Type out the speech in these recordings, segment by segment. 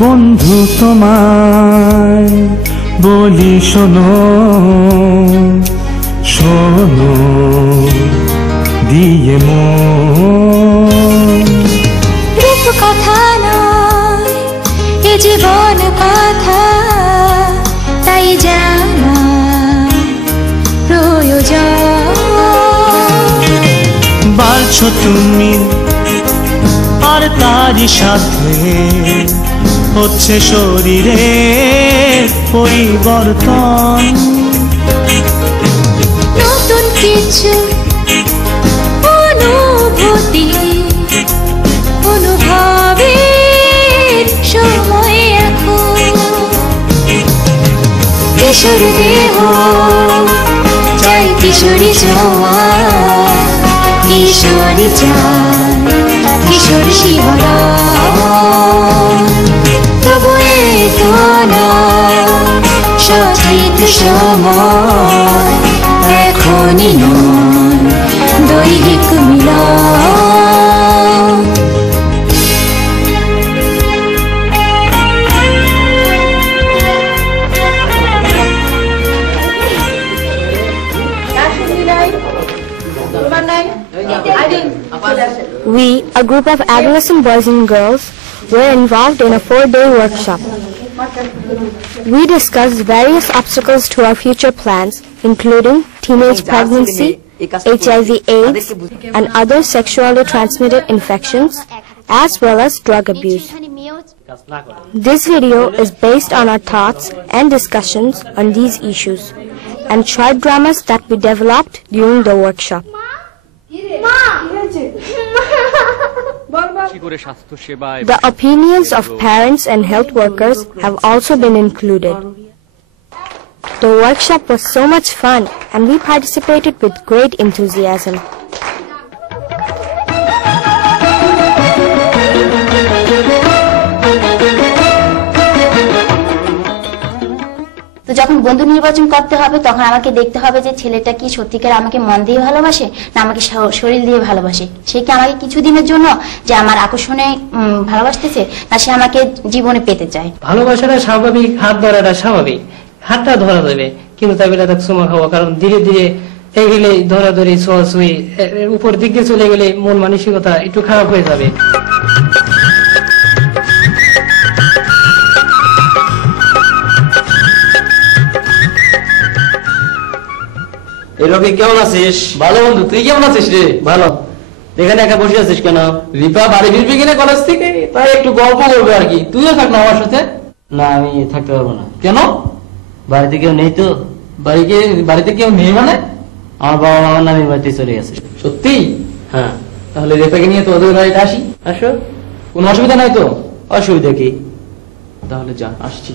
বন্ধু তোমায় বলি শোনো শোনো দিয়ে মন রূপ কথা নয় এ জীবন কথা তাই জানা প্রয়োজন বাড়ছো তুমি আর তারই সাথে হচ্ছে শরীরের পরিবর্তন নতুন কিছু অনুভূতি অনুভবের সময় এখন কিশোর দেহ চাই কিশোরী ছোঁয়া কিশোরী চাই কিশোর শিহরণ তবু এতো না সঠিক সময় এখনই নয় দৈহিক মিলন We, a group of adolescent boys and girls, were involved in a 4-day workshop. We discussed various obstacles to our future plans, including teenage pregnancy, HIV/AIDS, and other sexually transmitted infections, as well as drug abuse. This video is based on our thoughts and discussions on these issues, and short dramas that we developed during the workshop. The opinions of parents and health workers have also been included. The workshop was so much fun and we participated with great enthusiasm. তো যখন বন্ধু নির্বাচন করতে হবে তখন আমাকে দেখতে হবে যে ছেলেটা কি সত্যিকার আমাকে মন দিয়ে ভালোবাসে না আমাকে শরীর দিয়ে ভালোবাসে, সে কি আমাকে কিছুদিনের জন্য যে আমার আকর্ষণে ভালোবাসতেছে না সে আমাকে জীবনে পেতে চায়। ভালোবাসাটা স্বাভাবিক, হাত ধরাটা স্বাভাবিক, হাতটা ধরা দেবে কিন্তু তাই বলে তাকে চুমা খাওয়া, কারণ ধীরে ধীরে এগুলি ধরাধরি ছোঁয়াছুঁই উপর দিক দিয়ে চলে গেলে মন মানসিকতা একটু খারাপ হয়ে যাবে। রবি কেমন আছিস? ভালো বন্ধু, তুই কেমন আছিস রে? ভালো। এখানে একা বসে আছিস কেন? রিপা বাড়ি ফিরবি কিনা কলেজ থেকে, তাই একটু গল্প করবে আর কি। তুইও থাক না আমার সাথে। না আমি থাকতে পারবো না। কেন? বাড়িতে কেউ নেই তো। বাড়িতে কেউ নেই মানে? আমার বাবা মা আমার নানির বাড়িতে চলে গেছে। সত্যি? হ্যাঁ। তাহলে রেপাকে নিয়ে তো ওদের বাড়িতে আসি। আসো, কোনো অসুবিধা নাই তো? অসুবিধা কি? তাহলে যা, আসছি।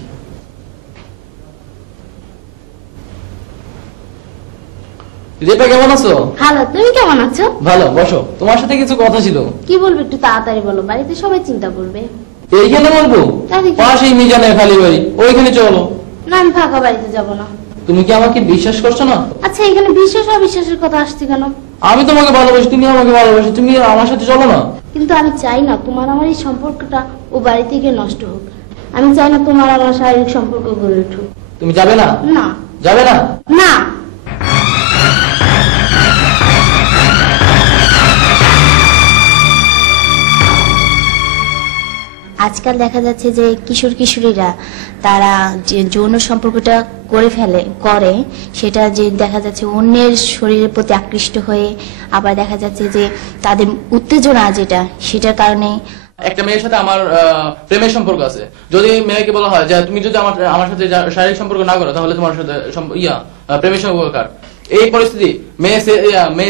রেপা কেমন আছো? ভালো, তুমি কেমন আছো? ভালো, বসো। তোমার সাথে কিছু কথা ছিল। কি বলবো একটু তাড়াতাড়ি বলো, বাড়িতে সবাই চিন্তা করবে। এইখানে বলবো? পাশেই মিজানের খালি বাড়ি, ওইখানে চলো। না আমি ফাঁকা বাড়িতে যাবো না। তুমি কি আমাকে বিশ্বাস করছো না? আচ্ছা এখানে বিশ্বাস অবিশ্বাসের কথা আসছে কেন? আমি তোমাকে ভালোবাসি, তুমি আমাকে ভালোবাসো, তুমি আমার সাথে চলো না। কিন্তু আমি চাই না তোমার আমার এই সম্পর্কটা ও বাড়ি থেকে নষ্ট হোক। আমি চাই না তোমার আমার শারীরিক সম্পর্ক গড়ে উঠুক। তুমি যাবে না? না। যাবে না? না। আজকাল দেখা যাচ্ছে যে কিশোর কিশোরীরা তারা যে যৌন সম্পর্কটা করে সেটা যে দেখা যাচ্ছে অন্যের শরীরের প্রতি আকৃষ্ট হয়ে, আবার দেখা যাচ্ছে যে তাদের উত্তেজনা যেটা সেটার কারণে। একটা মেয়ের সাথে আমার প্রেমের সম্পর্ক আছে, যদি মেয়েকে বলা হয় যে তুমি যদি আমার সাথে শারীরিক সম্পর্ক না করো তাহলে তোমার সাথে প্রেমের সম্পর্ক কার, এই পরিস্থিতি মেয়ে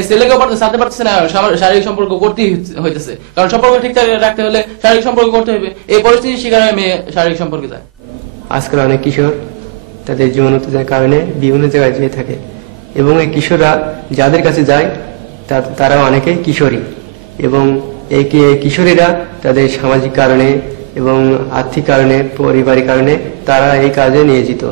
ছেলেকেও সাথে পারতেছে না, শারীরিক সম্পর্ক করতেই হইতেছে, কারণ সম্পর্ক ঠিকঠাক রাখতে হলে শারীরিক সম্পর্ক করতে হবে। এই পরিস্থিতির শিকার হয়ে মেয়ে শারীরিক সম্পর্কে যায়। আজকাল অনেক কিশোর তাদের যৌন উত্তেজনার কারণে বিভিন্ন জায়গায় যেয়ে থাকে এবং এই কিশোররা যাদের কাছে যায় তারা অনেকে কিশোরী, এবং এই কিশোরীরা তাদের সামাজিক কারণে এবং আর্থিক কারণে, পারিবারিক কারণে তারা এই কাজে নিয়োজিত,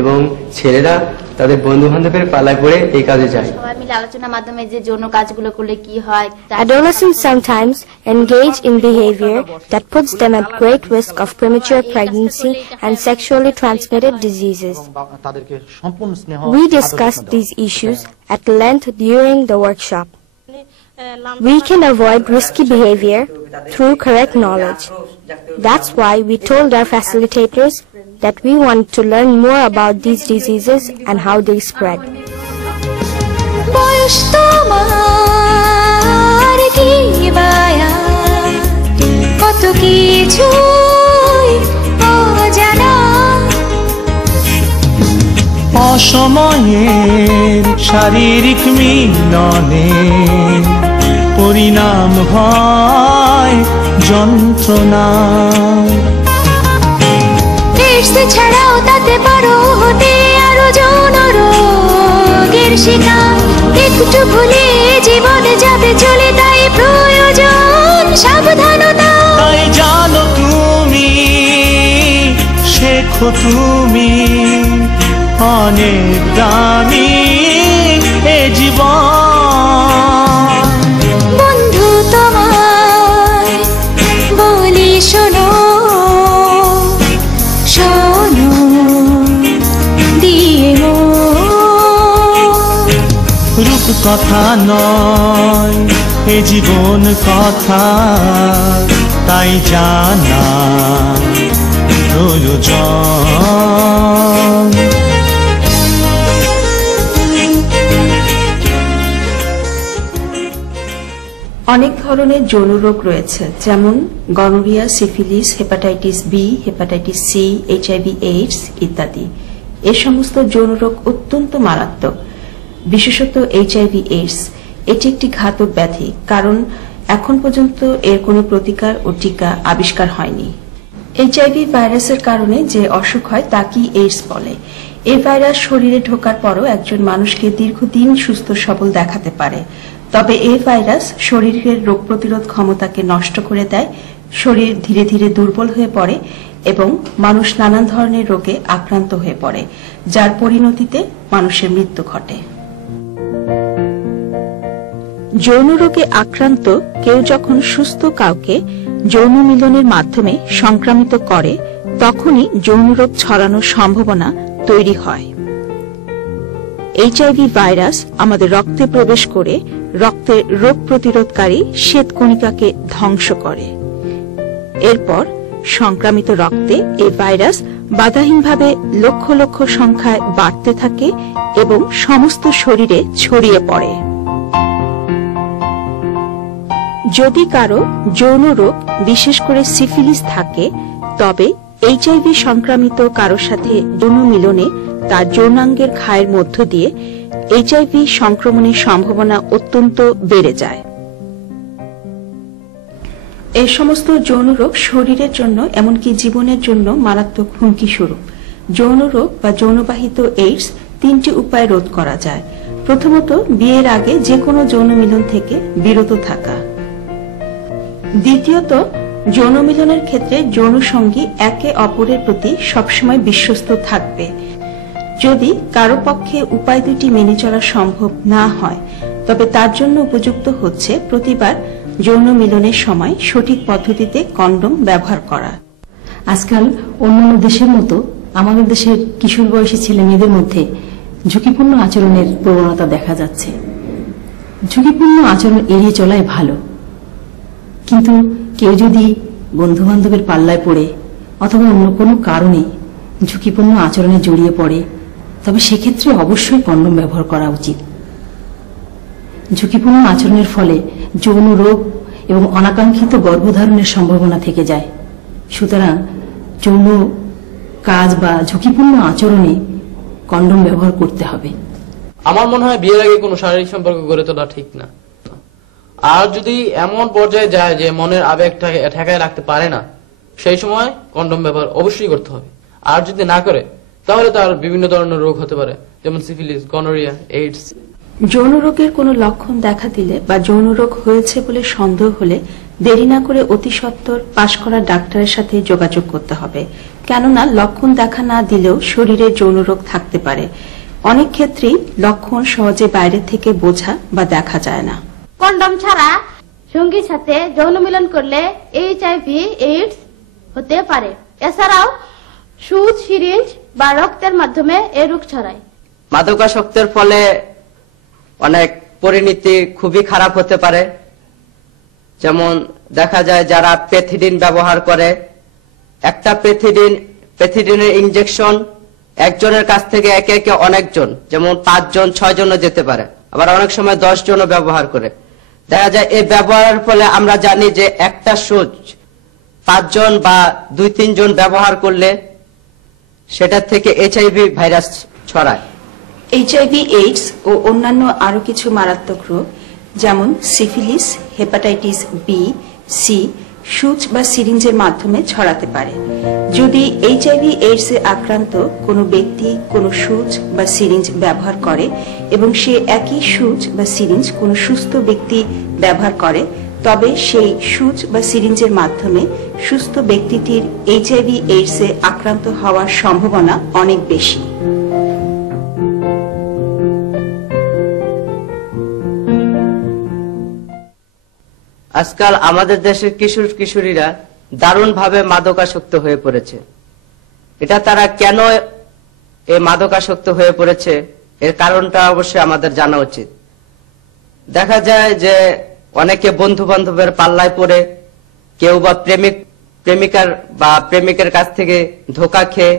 এবং ছেলেরা তাদের বন্ধু বান্ধবের পালায় পড়ে এই কাজে যায়। মিলে আলোচনার মাধ্যমে যে যৌন কাজগুলো করলে কি হয়। Adolescents sometimes engage in behavior that puts them at great risk of premature pregnancy and sexually transmitted diseases. We discussed these issues at length during the workshop. We can avoid risky behavior through correct knowledge. That's why we told our facilitators that we want to learn more about these diseases and how they spread. বয়স তোমার কি মায়া, কত কিছুই অজানা। অসময়ের শারীরিক মিলনে পরিণাম হয় যন্ত্রণা। এইডস ছাড়াও তাতে বড় হতে আরো যৌন রোগের শিকার। একটু ভুলে জীবনে যাবে চলে, তাই প্রয়োজন সাবধানতা। তাই জানো তুমি, শেখো তুমি, অনেক দামি এ জীবন। বন্ধু তোমায় বলি শোনো, শোনো দিয়ে রূপ কথা নয় এ জীবন কথা, তাই জানা প্রয়োজন। অনেক ধরনের যৌন রোগ রয়েছে, যেমন gonorrhoea, syphilis, hepatitis B, hepatitis C, HIV, AIDS ইত্যাদি। এ সমস্ত যৌন রোগ অত্যন্ত মারাত্মক, বিশেষত HIV, এইডস। এটি একটি ঘাতক ব্যাধি, কারণ এখন পর্যন্ত এর কোনো প্রতিকার ও টিকা আবিষ্কার হয়নি। HIV ভাইরাসের কারণে যে অসুখ হয় তাকে এইডস বলে। এই ভাইরাস শরীরে ঢোকার পরও একজন মানুষকে দীর্ঘদিন সুস্থ সবল দেখাতে পারে। তবে এই ভাইরাস শরীরের রোগ প্রতিরোধ ক্ষমতাকে নষ্ট করে দেয়, শরীর ধীরে ধীরে দুর্বল হয়ে পড়ে এবং মানুষ নানান ধরনের রোগে আক্রান্ত হয়ে পড়ে, যার পরিণতিতে মানুষের মৃত্যু ঘটে। যৌন রোগে আক্রান্ত কেউ যখন সুস্থ কাউকে যৌন মিলনের মাধ্যমে সংক্রামিত করে, তখনই যৌন রোগ ছড়ানোর সম্ভাবনা তৈরি হয়। HIV ভাইরাস আমাদের রক্তে প্রবেশ করে রক্তের রোগ প্রতিরোধকারী শ্বেতকণিকাকে ধ্বংস করে। এরপর সংক্রামিত রক্তে এই ভাইরাস বাধাহীনভাবে লক্ষ লক্ষ সংখ্যায় বাড়তে থাকে এবং সমস্ত শরীরে ছড়িয়ে পড়ে। যদি কারো যৌন রোগ, বিশেষ করে সিফিলিস থাকে, তবে HIV সংক্রামিত কারোর সাথে যৌন মিলনে তার যৌনাঙ্গের ঘায়ের মধ্য দিয়ে HIV সংক্রমণের সম্ভাবনা অত্যন্ত বেড়ে যায়। এই সমস্ত যৌন রোগ শরীরের জন্য, এমনকি জীবনের জন্য মারাত্মক হুমকি স্বরূপ। যৌন রোগ বা যৌনবাহিত এইডস 3টি উপায়ে রোধ করা যায়। প্রথমত, বিয়ের আগে যে কোনো যৌন মিলন থেকে বিরত থাকা। দ্বিতীয়ত, যৌন মিলনের ক্ষেত্রে যৌন সঙ্গী একে অপরের প্রতি সবসময় বিশ্বস্ত থাকবে। যদি কারো পক্ষে উপায় দুটি মেনে চলা সম্ভব না হয়, তবে তার জন্য উপযুক্ত হচ্ছে প্রতিবার যৌন মিলনের সময় সঠিক পদ্ধতিতে কন্ডোম ব্যবহার করা। আজকাল অন্যান্য দেশের মতো আমাদের দেশের কিশোর বয়সী ছেলে মেয়েদের মধ্যে ঝুঁকিপূর্ণ আচরণের প্রবণতা দেখা যাচ্ছে। ঝুঁকিপূর্ণ আচরণ এড়িয়ে চলাই ভালো, কিন্তু কেউ যদি বন্ধু বান্ধবের পাল্লায় পড়ে অথবা অন্য কোনো কারণে ঝুঁকিপূর্ণ আচরণে জড়িয়ে পড়ে, তবে সেক্ষেত্রে অবশ্যই কন্ডোম ব্যবহার করা উচিত। ঝুঁকিপূর্ণ আচরণের ফলে যৌন রোগ এবং অনাকাঙ্ক্ষিত গর্ভধারণের সম্ভাবনা থেকে যায়। সুতরাং যৌন কাজ বা ঝুঁকিপূর্ণ আচরণে কন্ডোম ব্যবহার করতে হবে। আমার মনে হয় বিয়ের আগে কোনো শারীরিক সম্পর্ক গড়ে তোলা ঠিক না। আর যদি এমন পর্যায়ে যায় যে মনের আবেগ ঠেকায় রাখতে পারে না, সেই সময় কন্ডোম ব্যবহার অবশ্যই করতে হবে। আর যদি না করে, তাহলে তার বিভিন্ন ধরনের রোগ হতে পারে, যেমন সিফিলিস, গনোরিয়া, এইডস। যৌন রোগের কোনো লক্ষণ দেখা দিলে বা যৌন রোগ হয়েছে বলে সন্দেহ হলে দেরি না করে অতি সত্বর পাশ করা ডাক্তারের সাথে যোগাযোগ করতে হবে। কেননা লক্ষণ দেখা না দিলেও শরীরে যৌন রোগ থাকতে পারে। অনেক ক্ষেত্রেই লক্ষণ সহজে বাইরে থেকে বোঝা বা দেখা যায় না। কন্ডম ছাড়া সঙ্গীর সাথে যৌন মিলন করলে HIV এইডস হতে পারে। এছাড়াও সুচ, সিরিঞ্জ বা রক্তের মাধ্যমে এই রোগ ছড়ায়। মাদকাসক্তের ফলে অনেক পরিণতি খুবই খারাপ হতে পারে। যেমন দেখা যায় যারা প্যাথিডিন ব্যবহার করে, একটা প্যাথিডিনের ইনজেকশন একজনের কাছ থেকে একে একে অনেকজন, যেমন 5 জন 6 জনও যেতে পারে, আবার অনেক সময় 10 জনও ব্যবহার করে। দেখা যায় এই ব্যবহারের ফলে আমরা জানি যে একটা সুচ 5 জন বা 2-3 জন ব্যবহার করলে সেটা থেকে HIV ভাইরাস ছড়ায়। HIV এইডস ও অন্যান্য আরো কিছু মারাত্মক রোগ যেমন সিফিলিস, হেপাটাইটিস বি, সি সুচ বা সিরিঞ্জের মাধ্যমে ছড়াতে পারে। যদি HIV এইডস এ আক্রান্ত কোনো ব্যক্তি কোনো সুচ বা সিরিঞ্জ ব্যবহার করে এবং সে একই সুচ বা সিরিঞ্জ কোনো সুস্থ ব্যক্তি ব্যবহার করে, তবে সেই সুচ বা সিরিঞ্জের মাধ্যমে সুস্থ ব্যক্তিটির HIV এইডস এ আক্রান্ত হওয়ার সম্ভাবনা অনেক বেশি। আজকাল আমাদের দেশের কিশোর কিশোরীরা দারুণভাবে মাদকাসক্ত হয়ে পড়েছে। এটা তারা কেন এই মাদকাসক্ত হয়ে পড়েছে এর কারণটা অবশ্যই আমাদের জানা উচিত। দেখা যায় যে অনেকে বন্ধু বান্ধবের পাল্লায় পড়ে, কেউ বা প্রেমিকের কাছ থেকে ধোঁকা খেয়ে,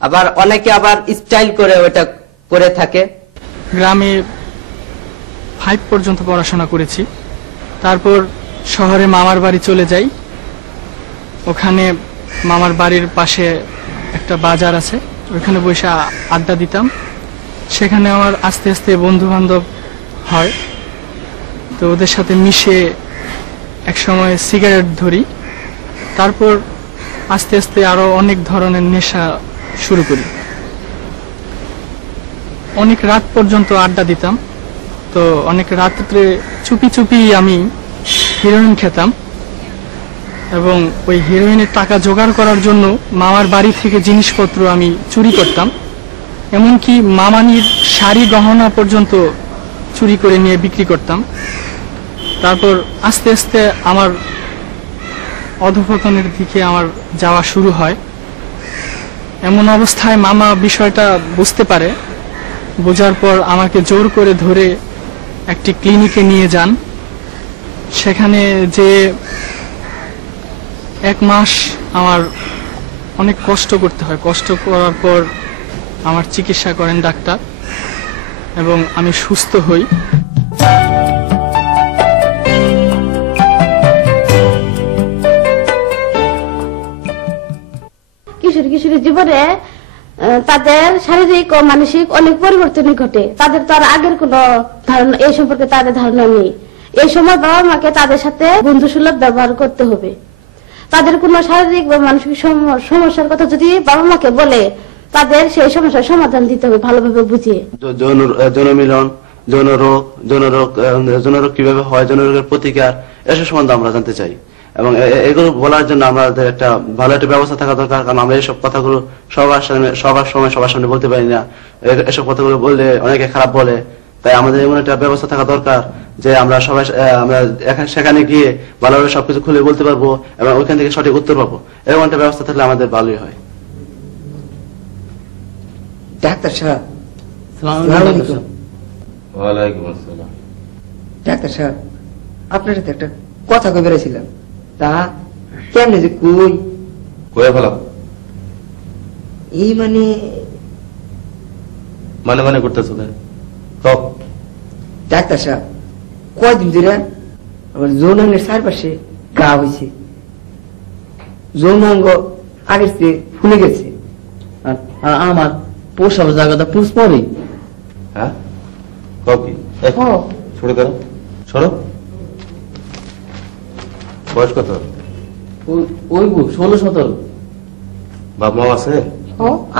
আবার অনেকে আবার স্টাইল করে ওটা করে থাকে। গ্রামে 5 পর্যন্ত পড়াশোনা করেছি, তারপর শহরে মামার বাড়ি চলে যাই। ওখানে মামার বাড়ির পাশে একটা বাজার আছে, ওখানে বসে আড্ডা দিতাম। সেখানে আমার আস্তে আস্তে বন্ধু বান্ধব হয়, তো ওদের সাথে মিশে একসময় সিগারেট ধরি। তারপর আস্তে আস্তে আরো অনেক ধরনের নেশা শুরু করি। অনেক রাত পর্যন্ত আড্ডা দিতাম, তো অনেক রাত্রে চুপি চুপি আমি হিরোইন খেতাম এবং ওই হিরোইনের টাকা জোগাড় করার জন্য মামার বাড়ি থেকে জিনিসপত্র আমি চুরি করতাম। এমনকি মামানির শাড়ি গহনা পর্যন্ত চুরি করে নিয়ে বিক্রি করতাম। তারপর আস্তে আস্তে আমার অধঃপতনের দিকে আমার যাওয়া শুরু হয়। এমন অবস্থায় মামা বিষয়টা বুঝতে পারে। বোঝার পর আমাকে জোর করে ধরে একটি ক্লিনিকে নিয়ে যান। সেখানে যে 1 মাস আমার অনেক কষ্ট করতে হয়। কষ্ট করার পর আমার চিকিৎসা করেন ডাক্তার এবং আমি সুস্থ হই। কিশোর কিশোরীর জীবনে তাদের শারীরিক ও মানসিক অনেক পরিবর্তন ঘটে। তাদের তো আর আগের কোন ধারণা এই সম্পর্কে তাদের ধারণা নেই। এই সময় বাবা মাকে তাদের সাথে বন্ধুসুলভ ব্যবহার করতে হবে। তাদের কোনো শারীরিক বা মানসিক সমস্যার কথা যদি বাবা মাকে বলে, তাদের সেই সমস্যার সমাধান দিতে হবে ভালোভাবে বুঝিয়ে। যৌন মিলন, যৌন রোগ কিভাবে হয়, যৌন রোগের প্রতিকার, এসব সম্বন্ধে আমরা জানতে চাই। এবং এগুলো বলার জন্য আমাদের একটা ভালো একটা ব্যবস্থা থাকা দরকার, কারণ আমরা এইসব কথাগুলো সবার সময় সবার সামনে বলতে পারি না। এসব কথাগুলো বললে অনেকে খারাপ বলে, তাই আমাদের এমন একটা ব্যবস্থা থাকা দরকার যে আমরা সবাই সেখানে গিয়ে ভালোভাবে সবকিছু খুলে বলতে পারবো এবং ওইখান থেকে সঠিক উত্তর পাবো। এরকম একটা ব্যবস্থা থাকলে আমাদের ভালোই হয়। ডাক্তার সাহেব, ওয়ালাইকুম আসসালাম। ডাক্তার সাহেব, আপনার সাথে একটা কথা কই বেড়েছিলাম, তা কেমনে যে কয়ে ফেলাম এই মানে করতেছো ডাক্তার সাহেব, কয়দিন ধরে আমার যৌনাঙ্গের চারপাশে ঘা হয়েছে। যৌনাঙ্গ আগের চেয়ে ফুলে গেছে। আমার পোষাব জায়গাটা পুষ পরে। হ্যাঁ, ছোট করো, সরো। বয়স কত? ওই 16-17। বাপ মা আছে?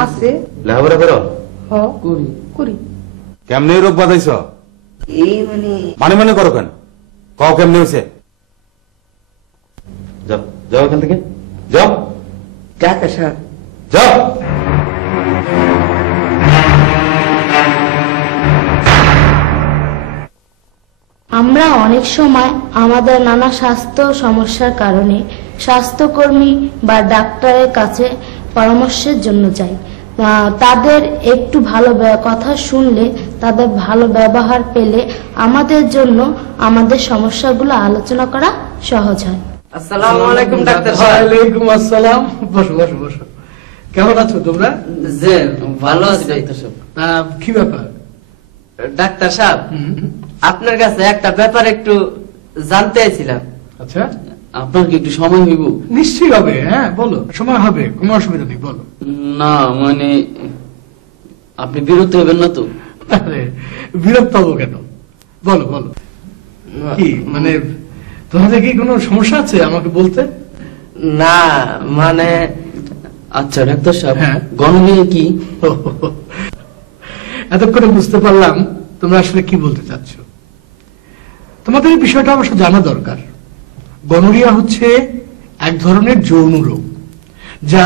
আছে। লেখাপড়া করো? করি। কেমনে রোগ বাঁধাইছ? এই মানে করো কেন? কও কেমনে হয়েছে? যাও যাও এখান থেকে, যাও। ডাক্তার সাহেব, যাও। আমরা অনেক সময় আমাদের নানা স্বাস্থ্য সমস্যার কারণে স্বাস্থ্যকর্মী বা ডাক্তারের কাছে পরামর্শের জন্য যাই। তাদের একটু ভালো কথা শুনলে, তাদের ভালো ব্যবহার পেলে আমাদের জন্য আমাদের সমস্যাগুলো আলোচনা করা সহজ হয়। আসসালামু আলাইকুম ডাক্তার সাহেব। ওয়ালাইকুম আসসালাম। বসো বসো বসো। কেমন আছো তোমরা? জি ভালো আছি ডাক্তার সাহেব। কি ব্যাপার? ডাক্তার সাহেব, আপনার কাছে একটা ব্যাপার একটু জানতে চাইছিলাম। আচ্ছা, আপনার কি একটু সময় হইব? নিশ্চয়ই হবে। হ্যাঁ বলো, সময় হবে, কোনো অসুবিধা নেই, বলো। না মানে আপনি বিরক্ত হবেন না তো? আরে বিরক্ত হবো কেন, বলো বলো। কি মানে তোমাদের কি কোনো সমস্যা আছে আমাকে বলতে? না মানে আচ্ছা ডাক্তার সাহেব, গণবিয়ে কি? এতক্ষণে বুঝতে পারলাম তোমরা আসলে কি বলতে চাচ্ছ। তোমাদের এই বিষয়টা অবশ্য জানা দরকার। গনোরিয়া হচ্ছে এক ধরনের যৌন রোগ, যা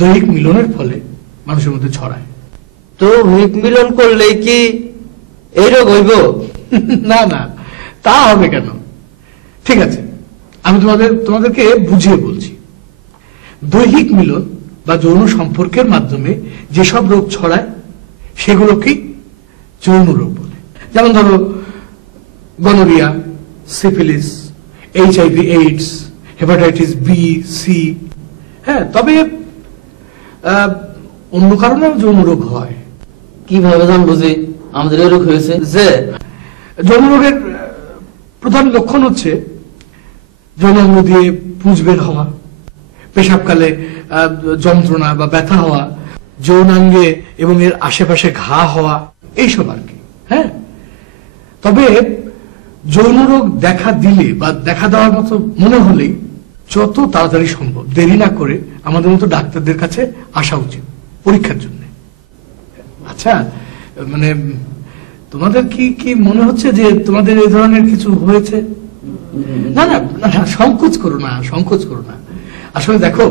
দৈহিক মিলনের ফলে মানুষের মধ্যে ছড়ায়। তো দৈহিক মিলন করলে কি এই রোগ হইব? না না, তা হবে কেন। ঠিক আছে, আমি তোমাদেরকে বুঝিয়ে বলছি। দৈহিক মিলন বা যৌন সম্পর্কের মাধ্যমে যেসব রোগ ছড়ায় সেগুলোকে যৌন রোগ বলে। যেমন ধরো gonorrhoea, syphilis, HIV, AIDS, hepatitis B, C. হ্যাঁ, তবে অন্য কারণে যৌন রোগ হয়। কিভাবে জানবো যে আমাদের এই রোগ হয়েছে? যে যৌন রোগের প্রধান লক্ষণ হচ্ছে যৌনাঙ্গ দিয়ে পুঁজ বের হওয়া, পেশাবকালে যন্ত্রণা বা ব্যথা হওয়া, যৌনাঙ্গে এবং এর আশেপাশে ঘা হওয়া, এইসব আর কি। হ্যাঁ, তবে যৌন রোগ দেখা দিলে বা দেখা দেওয়ার মতো মনে হলেই যত তাড়াতাড়ি সম্ভব দেরি না করে আমাদের মতো ডাক্তারদের কাছে আসা উচিত পরীক্ষার জন্য। আচ্ছা, মানে তোমাদের কি কি মনে হচ্ছে যে তোমাদের এই ধরনের কিছু হয়েছে? না না না, সংকোচ করো না, সংকোচ করো না। আসলে দেখো,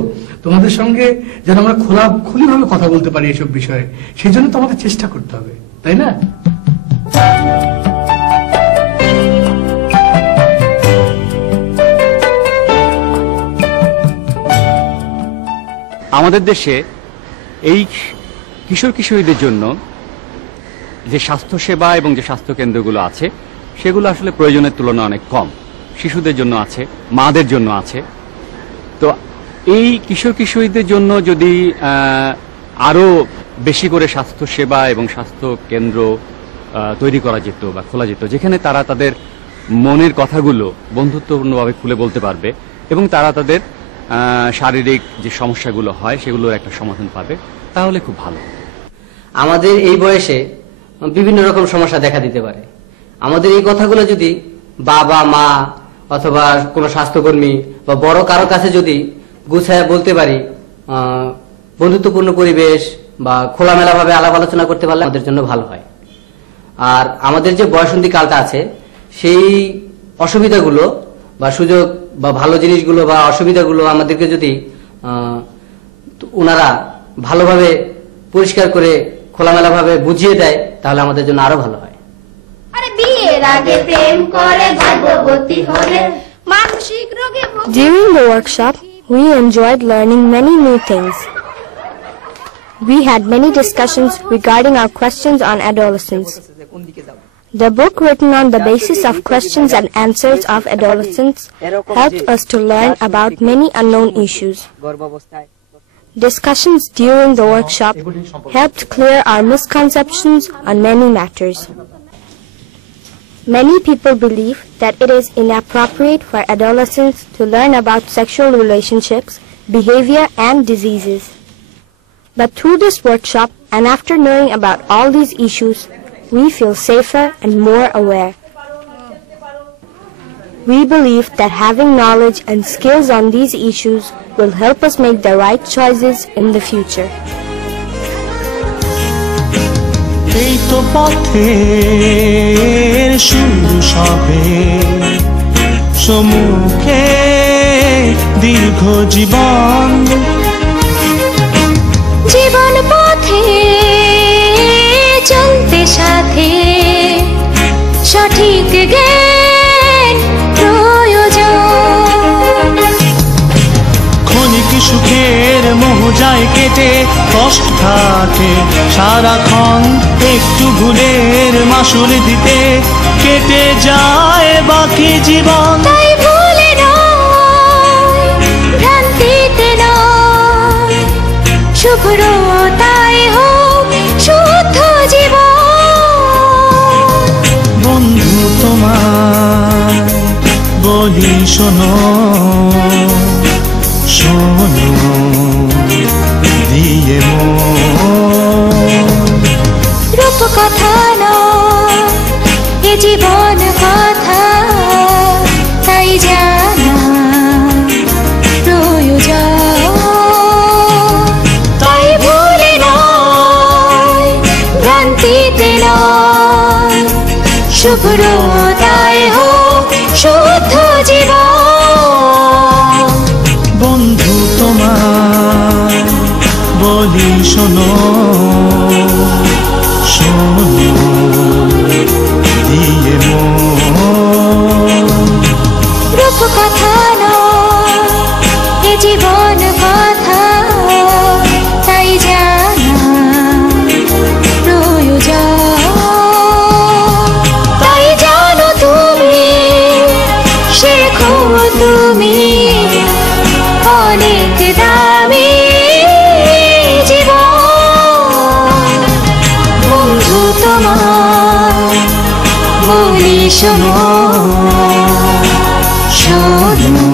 তোমাদের সঙ্গে যেন আমরা খোলাখুলিভাবে কথা বলতে পারি এসব বিষয়ে, সেই জন্য তো আমাদের চেষ্টা করতে হবে, তাই না? আমাদের দেশে এই কিশোর কিশোরীদের জন্য যে স্বাস্থ্যসেবা এবং যে স্বাস্থ্য কেন্দ্রগুলো আছে সেগুলো আসলে প্রয়োজনের তুলনায় অনেক কম। শিশুদের জন্য আছে, মাদের জন্য আছে। তো এই কিশোর কিশোরীদের জন্য যদি আরো বেশি করে স্বাস্থ্যসেবা এবং স্বাস্থ্য কেন্দ্র তৈরি করা যেত বা খোলা যেত, যেখানে তারা তাদের মনের কথাগুলো বন্ধুত্বপূর্ণভাবে খুলে বলতে পারবে এবং তারা তাদের শারীরিক যে সমস্যাগুলো হয় সেগুলোর একটা সমাধান পাবে, তাহলে খুব ভালো। আমাদের এই বয়সে বিভিন্ন রকম সমস্যা দেখা দিতে পারে। আমাদের এই কথাগুলো যদি বাবা মা অথবা কোনো স্বাস্থ্যকর্মী বা বড় কারো কাছে যদি গুছায় বলতে পারি, বন্ধুত্বপূর্ণ পরিবেশ বা খোলামেলা ভাবে আলাপ আলোচনা করতে পারলে আমাদের জন্য ভালো হয়। আর আমাদের যে বয়সন্ধি কালটা আছে, সেই অসুবিধাগুলো বা সুযোগ বা ভালো জিনিসগুলো বা অসুবিধাগুলো আমাদেরকে যদি ওনারা ভালোভাবে পরিষ্কার করে খোলামেলা ভাবে বুঝিয়ে দেয়, তাহলে আমাদের জন্য আরো ভালো হয়। আরে বিয়ের আগে প্রেম করে গর্ভবতী হলে মানসিক রোগে During the workshop, we enjoyed learning many new things. We had many discussions regarding our questions on adolescence. The book written on the basis of questions and answers of adolescents helped us to learn about many unknown issues. Discussions during the workshop helped clear our misconceptions on many matters. Many people believe that it is inappropriate for adolescents to learn about sexual relationships, behavior, and diseases. But through this workshop, and after knowing about all these issues, we feel safer and more aware. We believe that having knowledge and skills on these issues will help us make the right choices in the future. এই তো পথের শুরু সবে, সম্মুখে দীর্ঘ জীবন। জীবন পথে চলতে সাথে সঠিক জ্ঞান যায় কেটে, কষ্ট থাকে সারাক্ষণ, একটু ভুলের মাসুল দিতে কেটে যায় বাকি জীবন। তাই ভুলে নয়, ভ্রান্তিতে নয়, শুভ্রতায় হোক শুদ্ধ জীবন। বন্ধু তোমার বলি শোনো, শোনো দিয়ে রূপ কথা নয় এ জীবন কথা, তাই জানা প্রয়োজন। তাই ভুলে নয়, ভ্রান্তিতে নয়, শুভ্রতায় হোক শুদ্ধ জীবন। বন্ধু তোমার বলি শোনো, শোনো দিয়ে রূপ কথা নয় এ জীবন কথা, তাই জানা প্রয়োজন। তাই জানো তুমি, শেখো তুমি, অনেক দামি জীবন। বন্ধু তোমার বলি শোনো, শোনো